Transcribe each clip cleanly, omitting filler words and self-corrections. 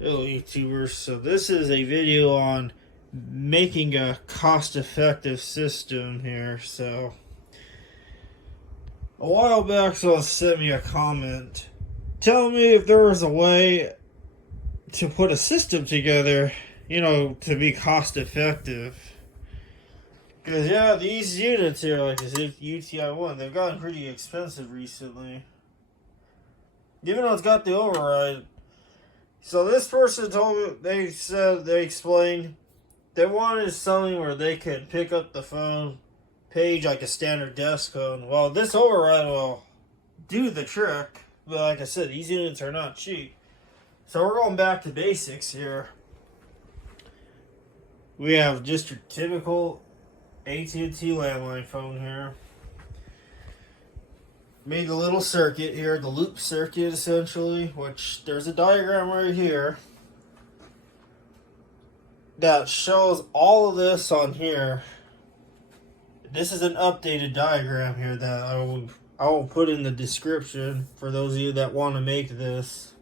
Hello YouTubers, so this is a video on making a cost-effective system here. So a while back someone sent me a comment telling me if there was a way to put a system together, to be cost-effective. Because yeah, these units here, like this UTI-1, they've gotten pretty expensive recently. Even though it's got the override. So this person told me, they explained they wanted something where they could pick up the phone, page like a standard desk phone. Well, this override will do the trick, but like I said, these units are not cheap. So we're going back to basics here. We have just your typical at&t landline phone here. Made a little circuit here, the loop circuit essentially, which there's a diagram right here that shows all of this on here. This is an updated diagram here that I will put in the description for those of you that want to make this.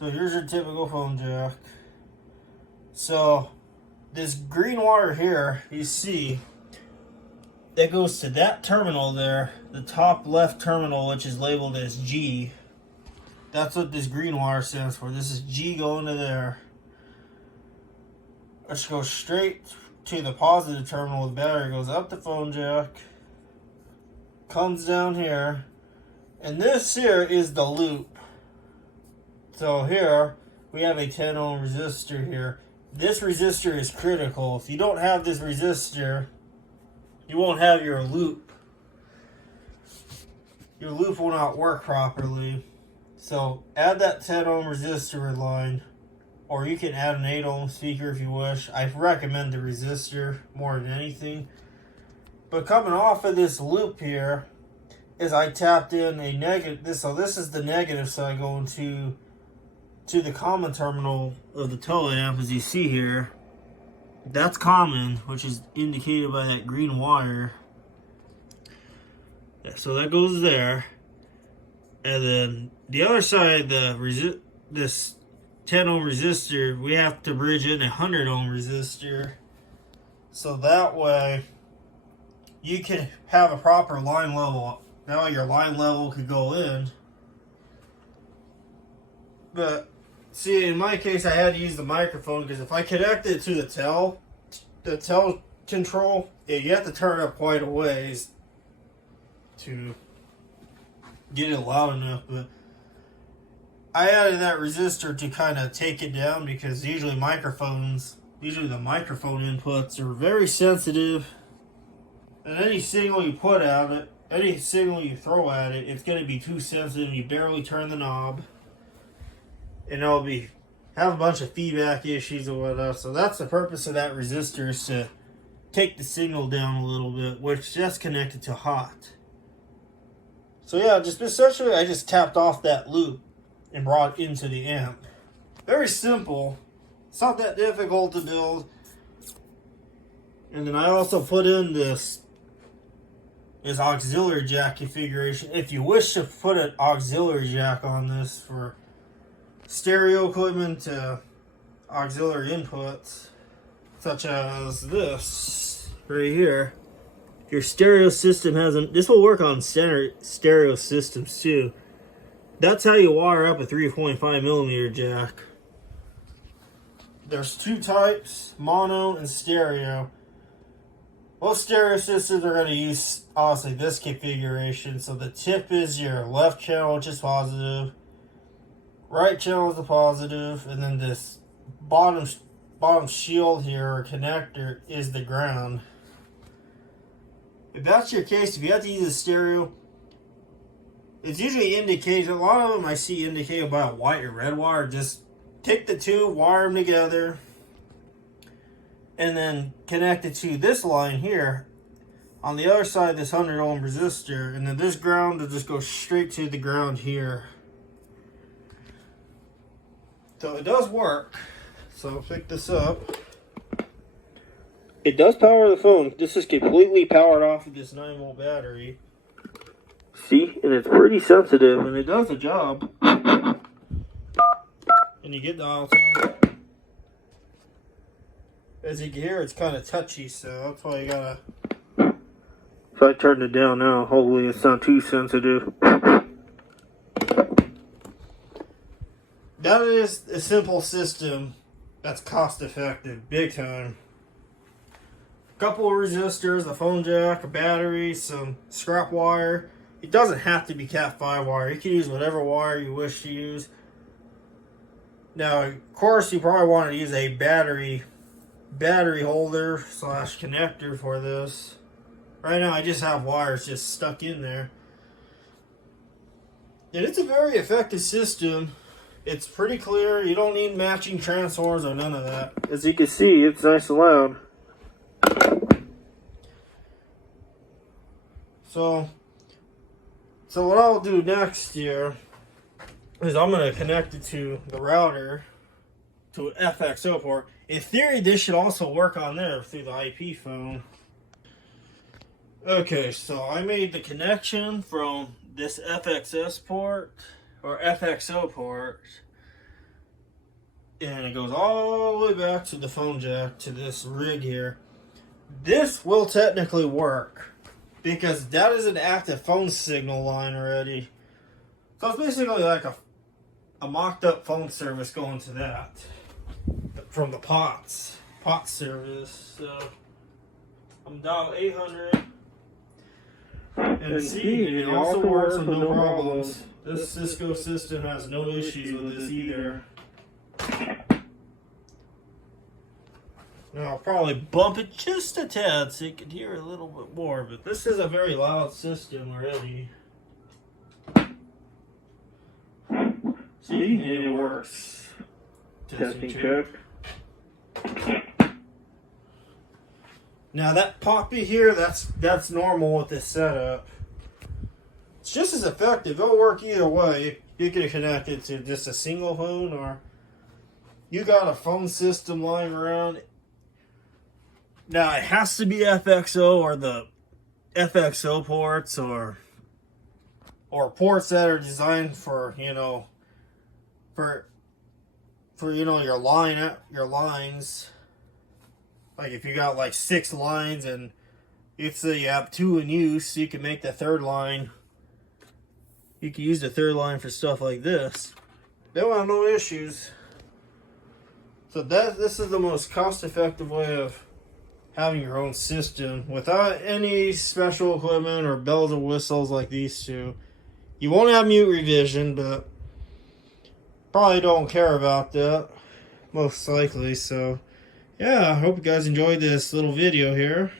So here's your typical phone jack. So this green wire here, you see, that goes to that terminal there, the top left terminal, which is labeled as G. That's what this green wire stands for. This is G going to there. Let's go straight to the positive terminal. The battery goes up the phone jack, comes down here, and this here is the loop. So here we have a 10 ohm resistor here. This resistor is critical. If you don't have this resistor, you won't have your loop. Your loop will not work properly. So add that 10 ohm resistor line, or you can add an 8 ohm speaker if you wish. I recommend the resistor more than anything. But coming off of this loop here is I tapped in a negative. So this is the negative side going to the common terminal of the toe amp, as you see here. That's common, which is indicated by that green wire. Yeah, so that goes there. And then the other side, this 10 ohm resistor, we have to bridge in a 100 ohm resistor. So that way you can have a proper line level. Now your line level could go in. But see, in my case, I had to use the microphone because if I connect it to the tel control, you have to turn it up quite a ways to get it loud enough. But I added that resistor to kind of take it down because usually the microphone inputs are very sensitive, and any signal you put at it, any signal you throw at it, it's going to be too sensitive. You barely turn the knob, and it'll have a bunch of feedback issues or whatnot. So that's the purpose of that resistor, is to take the signal down a little bit, which is just connected to hot. So yeah, just essentially I just tapped off that loop and brought it into the amp. Very simple. It's not that difficult to build. And then I also put in this auxiliary jack configuration. If you wish to put an auxiliary jack on this for stereo equipment, auxiliary inputs, such as this right here. Your stereo system this will work on stereo systems too. That's how you wire up a 3.5 millimeter jack. There's two types, mono and stereo. Most stereo systems are going to use, obviously, this configuration. So the tip is your left channel, which is positive. Right channel is the positive, and then this bottom shield here, or connector, is the ground. If that's your case, if you have to use a stereo, it's usually indicated, a lot of them I see indicated by a white or red wire. Just take the two, wire them together, and then connect it to this line here. On the other side, this 100 ohm resistor, and then this ground will just go straight to the ground here. So it does work. So I'll pick this up. It does power the phone. This is completely powered off of this 9-volt battery. See? And it's pretty sensitive, and it does the job. when you get dial tone. As you can hear, it's kind of touchy, so that's why you gotta. So I turned it down now. Hopefully, it's not too sensitive. That is a simple system that's cost effective, big time. A couple of resistors, a phone jack, a battery, some scrap wire. It doesn't have to be Cat 5 wire. You can use whatever wire you wish to use. Now, of course, you probably want to use a battery holder / connector for this. Right now, I just have wires just stuck in there. And it's a very effective system. It's pretty clear. You don't need matching transformers or none of that. As you can see, it's nice and loud. So what I'll do next here is I'm going to connect it to the router to an FXO port. In theory, this should also work on there through the IP phone. Okay, so I made the connection from this FXS port or FXO port, and it goes all the way back to the phone jack to this rig here. This will technically work because that is an active phone signal line already. So it's basically like a mocked up phone service going to that from the pot service. So I'm dial 800 and see, it also works with no problems. This Cisco system has no issues with this either. Now I'll probably bump it just a tad so you can hear a little bit more, but this is a very loud system already. See, and it works. Testing check. Now that poppy here, that's normal with this setup. It's just as effective. It'll work either way. You can connect it to just a single phone, or you got a phone system lying around. Now it has to be FXO or the FXO ports, or ports that are designed for for your lines. Like if you got like 6 lines and if say you have 2 in use, you can make the 3rd line. You can use the 3rd line for stuff like this. They'll have no issues. So this is the most cost-effective way of having your own system without any special equipment or bells and whistles like these two. You won't have mute revision, but probably don't care about that, most likely. So yeah, I hope you guys enjoyed this little video here.